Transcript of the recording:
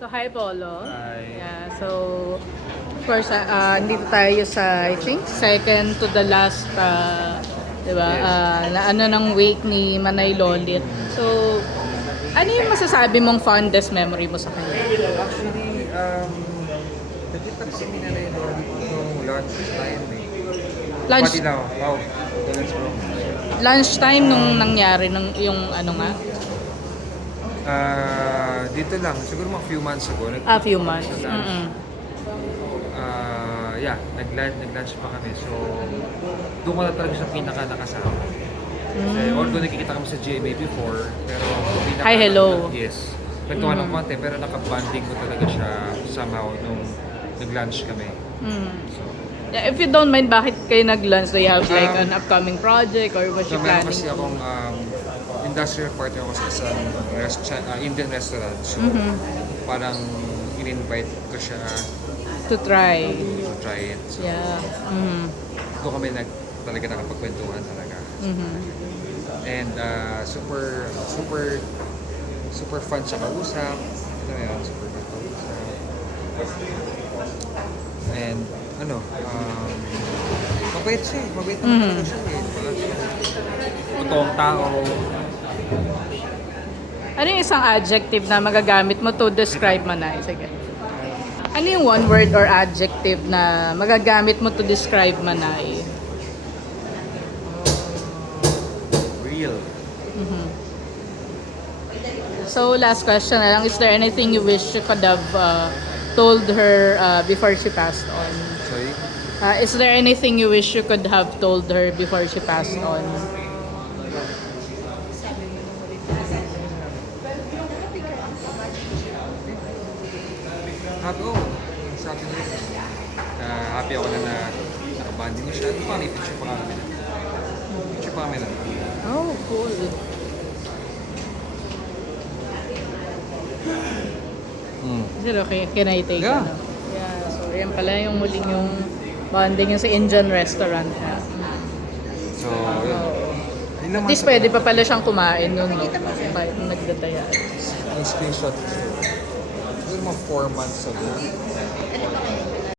So, hi Polo. Hi. Yeah, so, of course, uh, uh, dito tayo sa, I think, second to the last, uh, di ba, Yes. uh, na ano ng wake ni Manay Lolit. So, ano yung masasabi mong fondest memory mo sa kanya? Actually, um, nakita kasi ni Nanay Loli nung lunch time eh. Lunch, Pati na, wow. That's wrong. lunchtime nung nangyari, nung, yung ano nga, Ah, dito lang, siguro mga few months ago. nag- a few months. Sa lunch. Mm-mm. Ah, yeah, nag-lunch, nag-lunch pa kami. So, doon ko na talaga siya pinaka nakasama. Kasi although nakikita kami sa GMA before, pero pinaka... Mm. Hi, hello. Yes. Nagtuwa ng konti, pero nakabanding ko talaga siya somehow nung nag-lunch kami. Mm. So, Yeah, if you don't mind, bakit kayo nag-lunch? Do you have like Um, an upcoming project or what So you meron planning? kasi akong um, industrial partner ako sa isang rest- uh, Indian restaurant. So Mhm. parang in-invite ko siya To try. to try it. So Yeah. Mm. doon kami nag, talaga nakapagkwentuhan talaga. Mhm. And uh, super, super, super fun siya kausap. Ano yun, super fun kausap. And ano, um, mabait siya eh. Mabait naman Mhm. talaga siya eh. Parang totoong tao. Ano yung isang adjective na magagamit mo to describe Manay? Sige. Ano yung one word or adjective na magagamit mo to describe Manay? Real. Mhm. So last question na lang, is there anything you wish you could have uh, told her uh, before she passed on? Sorry? Uh, is there anything you wish you could have told her before she passed on? Happy, oh, sabi niya. Na happy ako na na nakabanding niya siya. Ano pa, may picture pa kami na. Picture pa kami na. Oh, cool. Hmm. Is it okay? Can I take Yeah. ano? Yeah, so yan pala yung muling yung bonding yung sa Indian restaurant. Yeah. So, yun. Yun At least pwede pa pala siyang kumain nun, no? Kahit nagdataya. Yung screenshot. Siguro mga 4 months ago.